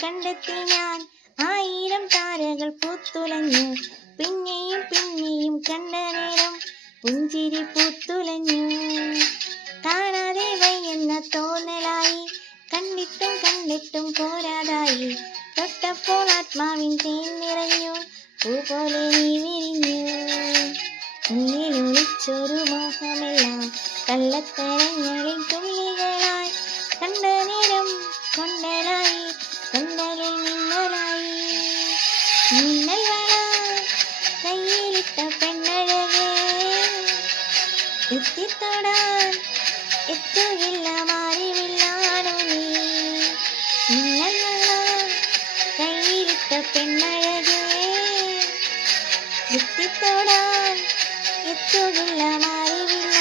കണ്ടെത്തി ഞാൻ. 1000 താരകൾ പൂത്തുലഞ്ഞു, പിന്നെയും പിന്നെയും കണ്ട നേരം പുഞ്ചിരി പൂത്തുലഞ്ഞു. കാണാതെ വയ്യെന്ന തോന്നലായി, കണ്ടിട്ടും കണ്ടിട്ടും പോരാതായി. തൊട്ടപ്പോൾ ആത്മാവിൻ തേൻ നിറഞ്ഞു, പൂ പോലെ നീ വിരിഞ്ഞു. ഉള്ളിലൊളിച്ചൊരു മോഹമെല്ലാം കള്ളത്തരങ്ങളിൽ തുള്ളികളായി. കണ്ട നേരം കൊണ്ടലായി, കൊണ്ടലിൽ മിന്നലായി. മിന്നൽ വള കയ്യിലിട്ട പെണ്ണഴകേ, എത്തിത്തൊടാൻ എത്തുകില്ല മാറിവില്ലാണു നീ. മിന്നൽ വള കയ്യിലിട്ട പെണ്ണഴകേ, എത്തിത്തൊടാൻ എത്തുകില്ല മാറിവില്ല.